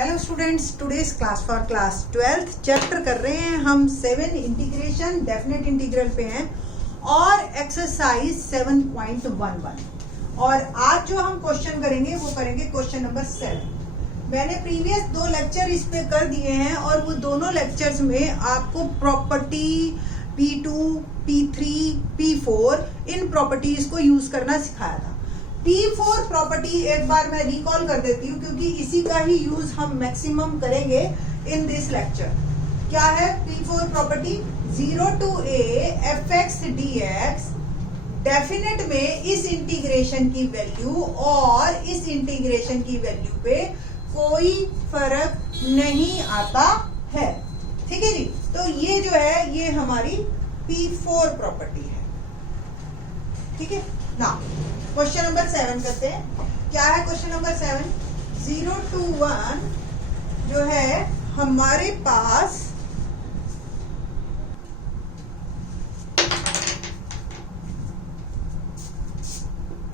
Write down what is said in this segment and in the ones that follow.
Hello students, today's class for class 12th chapter कर रहे हैं हम 7 इंटीग्रेशन डेफिनेट इंटीग्रल पे हैं और एक्सरसाइज 7.11 और आज जो हम क्वेश्चन करेंगे वो करेंगे क्वेश्चन नंबर 7। मैंने प्रीवियस 2 लेक्चर इस पे कर दिए हैं और वो दोनों लेक्चर्स में आपको प्रॉपर्टी P2, P3, P4 इन प्रॉपर्टीज को यूज करना सिखाया था। P4 प्रॉपर्टी एक बार मैं रिकॉल कर देती हूँ क्योंकि इसी का ही यूज हम मैक्सिमम करेंगे इन दिस लेक्चर। क्या है P4 property? 0 to a fx dx definite में इस इंटीग्रेशन की वैल्यू और इस इंटीग्रेशन की वैल्यू पे कोई फर्क नहीं आता है। ठीक है जी, तो ये जो है ये हमारी P4 प्रॉपर्टी है। ठीक है ना, क्वेश्चन नंबर 7 करते हैं। क्या है क्वेश्चन नंबर 7? 0 to 1 जो है हमारे पास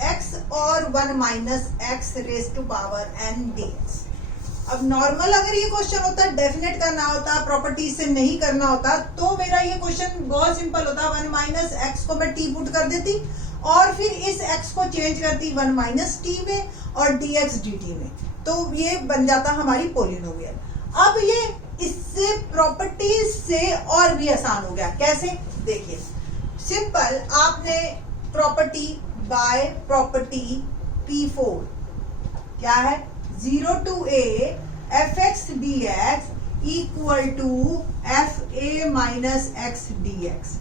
x और 1 minus X raise to power n dx। अब नॉर्मल अगर ये क्वेश्चन होता, डेफिनेट करना होता, प्रॉपर्टी से नहीं करना होता, तो मेरा ये क्वेश्चन बहुत सिंपल होता। 1 माइनस एक्स को मैं t पुट कर देती और फिर इस x को चेंज करती 1 माइनस t में और dx dt में, तो ये बन जाता हमारी पोलिनोमियल। अब ये इससे प्रॉपर्टीज से और भी आसान हो गया। कैसे? देखिए सिंपल, आपने प्रॉपर्टी बाय प्रॉपर्टी P4 क्या है? 0 to a fx dx equal to fa minus X dx।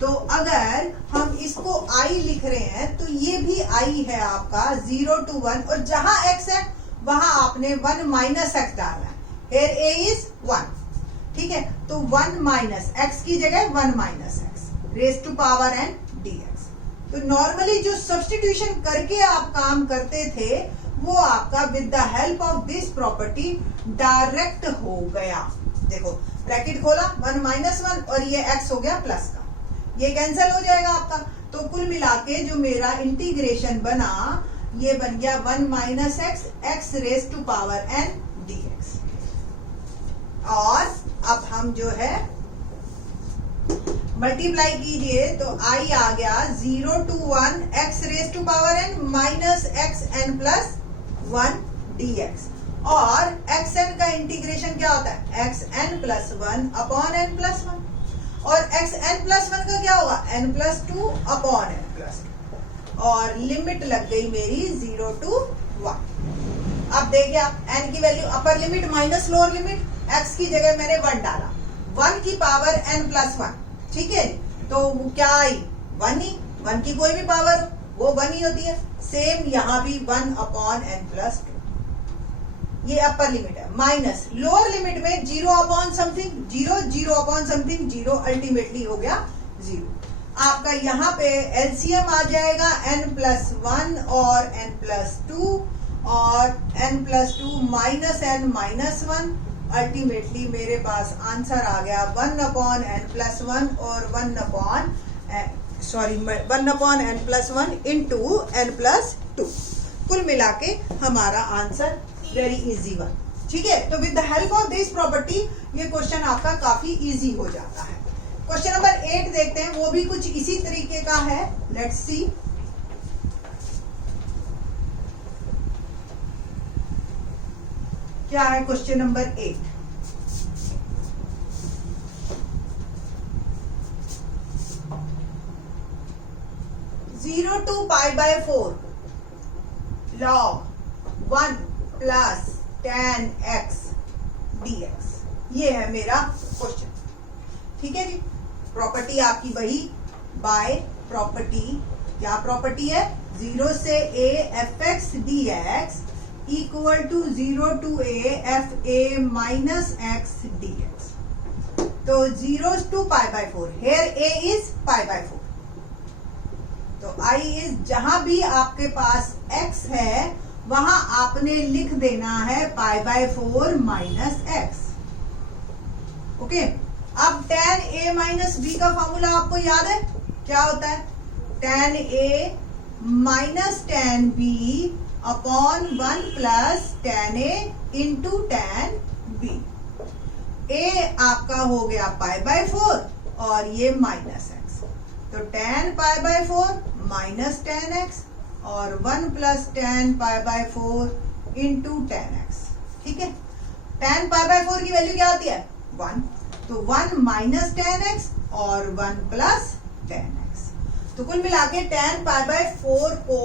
तो अगर हम इसको i लिख रहे हैं तो ये भी i है आपका 0 to 1 और जहां x है वहां आपने 1 माइनस एक्स डालना है। Here a is 1। ठीक है, तो 1 माइनस एक्स की जगह 1 minus X raise to power n dx। तो नॉर्मली जो सब्स्टिट्यूशन करके आप काम करते थे वो आपका with the help of this property direct हो गया। देखो ब्रैकेट खोला, 1 माइनस 1 और ये x हो गया प्लस का, ये कैंसिल हो जाएगा आपका। तो कुल मिला के जो मेरा इंटीग्रेशन बना ये बन गया 1 minus X X raise to power n dx। और अब हम जो है मल्टीप्लाई कीजिए तो i आ गया 0 to 1 X raise to power n minus X n plus 1 dx। और xn का इंटीग्रेशन क्या होता है? xn plus 1 upon n plus 1 और xn प्लस 1 का क्या होगा? n plus 2 upon n plus 2 और लिमिट लग गई मेरी 0 to 1। अब देखिए आप n की वैल्यू अपर limit minus lower limit, x की जगह मैंने 1 डाला, 1 की पावर n प्लस 1। ठीक है, तो क्या आई? 1 ही, 1 की कोई भी पावर वो 1 ही होती है। सेम यहाँ भी 1 अपॉन n प्लस 2, ये अपर लिमिट है। माइनस लोअर लिमिट में 0 upon something 0, 0 upon something 0, ultimately हो गया 0। आपका यहाँ पे एलसीएम आ जाएगा n प्लस 1 और n प्लस 2 और n plus 2 minus n minus 1। Ultimately मेरे पास आंसर आ गया 1 अपॉन n प्लस 1 और 1 upon n plus 1 into n plus 2। कुल मिला के हमारा आंसर वेरी इजी वन। ठीक है, तो with the help of this property ये क्वेश्चन आपका काफी इजी हो जाता है। क्वेश्चन नंबर 8 देखते हैं, वो भी कुछ इसी तरीके का है। Let's see. क्या है question number 8? Zero to pi by 4 log 1 plus tan x dx, ये है मेरा क्वेश्चन। ठीक है जी, प्रॉपर्टी आपकी वही बाय प्रॉपर्टी। क्या प्रॉपर्टी है? 0 से a fx dx equal to 0 to a fa minus X dx। तो 0 to pi by 4, here a is pi by 4। तो i इज जहां भी आपके पास x है वहां आपने लिख देना है पाई बाय 4 माइनस एक्स। ओके, अब tan a माइनस b का फॉर्मूला आपको याद है? क्या होता है? tan a minus tan b upon 1 plus tan A into tan B। A आपका हो गया π/4 और ये -x, तो tan π/4 माइनस tan x और 1 plus tan π/4 into tan x। ठीक है, tan π/4 की वैल्यू क्या होती है 1, तो 1 माइनस tan x और 1 प्लस tan x। तो कुल मिला के tan π/4 को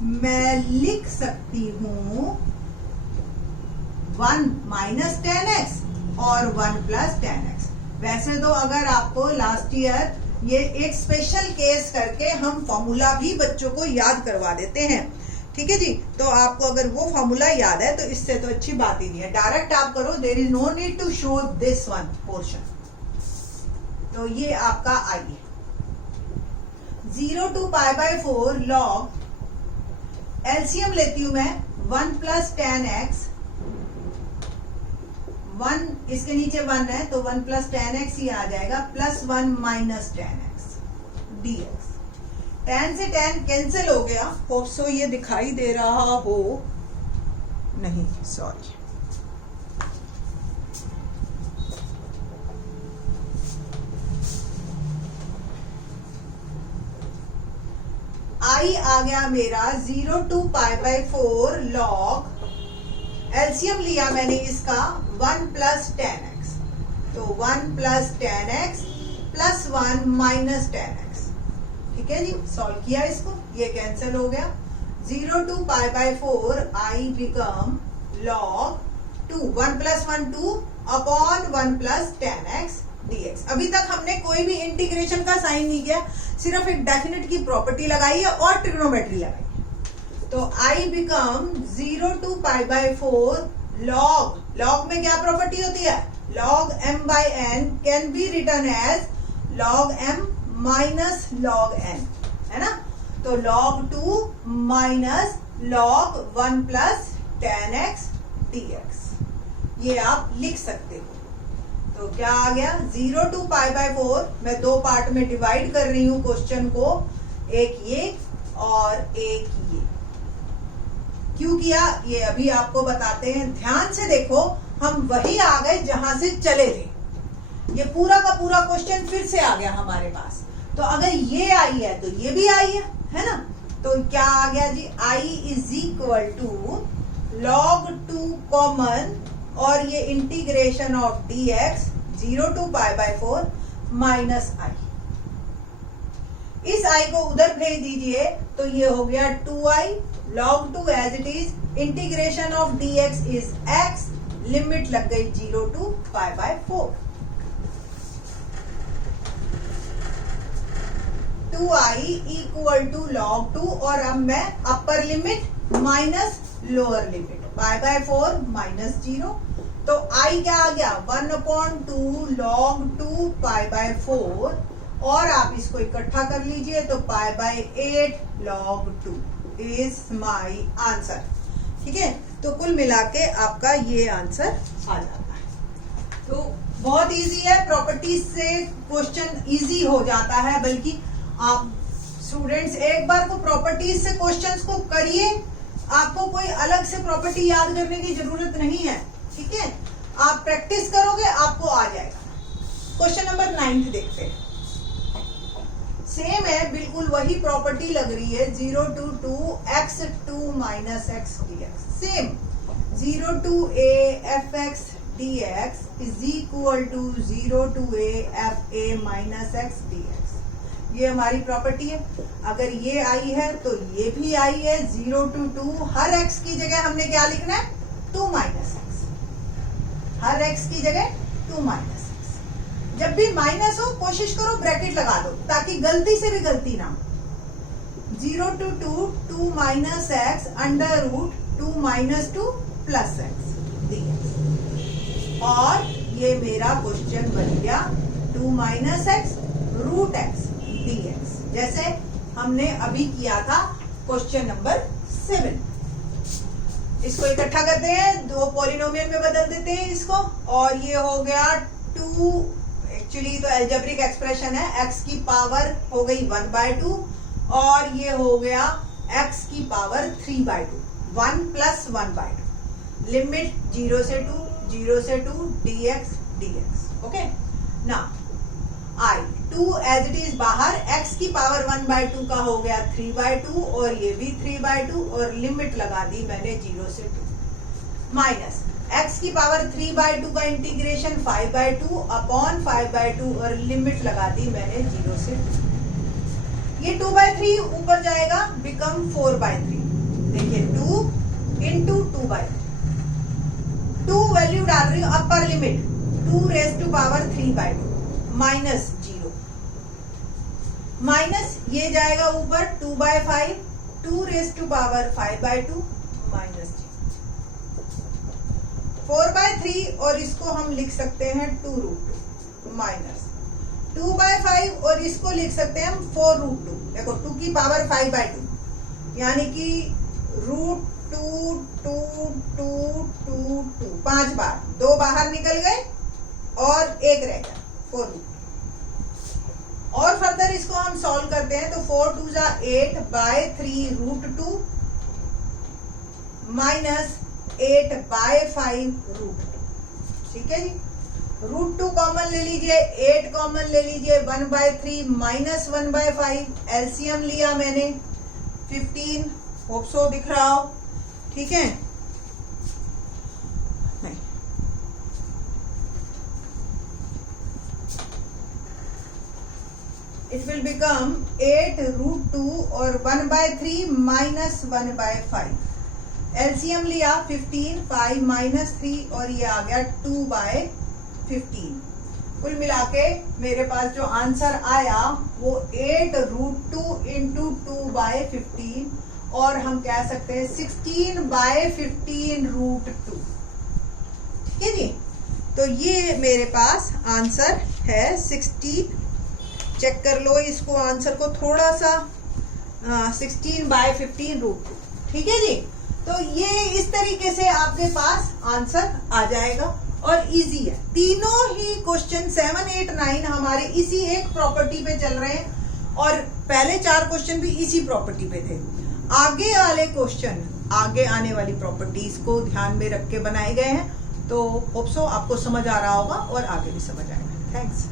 मैं लिख सकती हूं 1 माइनस tan x और 1 प्लस tan x। वैसे तो अगर आपको लास्ट ईयर ये एक स्पेशल केस करके हम फॉर्मूला भी बच्चों को याद करवा देते हैं, ठीक है जी। तो आपको अगर वो फॉर्मूला याद है तो इससे तो अच्छी बात ही नहीं है, डायरेक्ट आप करो, there is no need to show this one portion. तो ये आपका आई है 0 टू π/4 log एलसीएम लेती हूं मैं 1 प्लस tan x, 1 इसके नीचे 1 है तो 1 प्लस tan x ही आ जाएगा, plus 1 minus tan x dx। tan से tan कैंसिल हो गया, होप सो ये दिखाई दे रहा हो, नहीं सॉरी, आई आ गया मेरा 0 टू π/4 log एलसीएम लिया मैंने इसका 1 प्लस tan x, तो 1 plus tan x plus 1 minus tan x। ठीक है जी, सॉल्व किया इसको, ये कैंसिल हो गया। 0 to π/4 I become log 2, 1 plus 1 2 upon 1 plus tan x dx। अभी तक हमने कोई भी इंटीग्रेशन का साइन नहीं किया, सिर्फ एक डेफिनेट की प्रॉपर्टी लगाई है और ट्रिग्नोमेट्री लगाई है। तो I बिकम 0 टू π/4 log में क्या प्रॉपर्टी होती है, log m/n can be return as log m minus log n, है ना। तो log 2 minus log 1 plus tan x dx, ये आप लिख सकते हो। तो क्या आ गया 0 टू π/4, मैं दो पार्ट में डिवाइड कर रही हूं क्वेश्चन को, एक ये और एक ये। क्यों किया ये अभी आपको बताते हैं, ध्यान से देखो, हम वही आ गए जहां से चले थे। ये पूरा का पूरा क्वेश्चन फिर से आ गया हमारे पास। तो अगर ये आई है तो ये भी आई है ना। तो क्या आ गया जी, I is equal to log 2 common और ये integration of dx 0 to π/4 minus I. इस आई को उधर भेज दीजिए तो ये हो गया 2i log 2 as it is, integration of dx is x, limit लग गई 0 to π/4। 2i equal to log 2 और अब मैं upper limit minus lower limit, π/4 minus 0। तो i क्या आ गया 1/2 log 2 π/4 और आप इसको इकट्ठा कर लीजिए तो π/8 log 2 इज माई आंसर। ठीक है, तो कुल मिला के आपका ये आंसर आ जाता है। तो बहुत इजी है, प्रॉपर्टीज से क्वेश्चन इजी हो जाता है। बल्कि आप स्टूडेंट्स एक बार को प्रॉपर्टीज से क्वेश्चंस को करिए, आपको कोई अलग से प्रॉपर्टी याद करने की जरूरत नहीं है। ठीक है, आप प्रैक्टिस करोगे आपको आ जाएगा। क्वेश्चन नंबर 9 देखते हैं, सेम है, बिल्कुल वही प्रॉपर्टी लग रही है, 0 to 2x2 minus x dx, same 0 to a fx dx is equal to 0 to a fa minus x dx। ये हमारी प्रॉपर्टी है। अगर ये आई है तो ये भी आई है। 0 टू 2, हर x की जगह हमने क्या लिखना है 2 माइनस x, हर x की जगह 2 माइनस x। जब भी माइनस हो कोशिश करो ब्रैकेट लगा दो ताकि गलती से भी गलती ना हो। 0 to 2 2 minus x under root 2 minus 2 plus x dx। और ये मेरा क्वेश्चन बन गया 2 minus x root x dx, जैसे हमने अभी किया था क्वेश्चन नंबर 7। इसको इकट्ठा करते हैं, दो पॉलिनोमियल में बदल देते हैं इसको, और ये हो गया 2, एक्चुअली तो एल्जेब्रिक एक्सप्रेशन है, x की पावर हो गई 1/2 और ये हो गया x की पावर 3/2। 1 + 1/2 लिमिट 0 से 2 dx dx। ओके ना आई 2 एज इट इज बाहर, x की पावर 1/2 का हो गया 3/2 और ये भी 3/2 और लिमिट लगा दी मैंने 0 से 2 माइनस x की पावर 3/2 का इंटीग्रेशन 5/2 अपॉन 5/2 और लिमिट लगा दी मैंने 0 से 2। ये 2/3 ऊपर जाएगा बिकम 4/3। देखिए 2 इंटू 2/3, 2 वैल्यू डाल रही हूं अपर लिमिट 2⁻³ माइनस 0 माइनस ये जाएगा ऊपर 2/5, 2⁵5/2 माइनस 4/3 और इसको हम लिख सकते हैं 2√2 माइनस 2/5 और इसको लिख सकते हैं हम 4√2। देखो 2 की पावर 5/2 यानी कि √2 5 बार, 2 बाहर निकल गए और 1 रह गया 4√2। और फर्दर इसको हम सॉल्व करते हैं तो 4 × 2 = 8/3√2 माइनस 8/5√2। ठीक है जी, √2 कॉमन ले लीजिए, 8 कॉमन ले लीजिए, 1/3 माइनस 1/5 एलसीएम लिया मैंने 15। होप सो दिख रहा हो। ठीक है, इट विल बिकम 8√2 और 1/3 माइनस 1/5 एलसीएम लिया 15, 5 माइनस 3 और ये आ गया 2/15। कुल मिला के मेरे पास जो आंसर आया वो 8√2 इंटू 2/15 और हम कह सकते हैं 16/15√2। ठीक है जी, तो ये मेरे पास आंसर है 16। चेक कर लो इसको, आंसर को थोड़ा सा 16/15√2। ठीक है जी, तो ये इस तरीके से आपके पास आंसर आ जाएगा और इजी है। तीनों ही क्वेश्चन 7, 8, 9 हमारे इसी एक प्रॉपर्टी पे चल रहे हैं और पहले 4 क्वेश्चन भी इसी प्रॉपर्टी पे थे। आगे वाले क्वेश्चन आगे आने वाली प्रॉपर्टीज को ध्यान में रख के बनाए गए हैं। तो होप सो आपको समझ आ रहा होगा और आगे भी समझ आएगा। थैंक्स।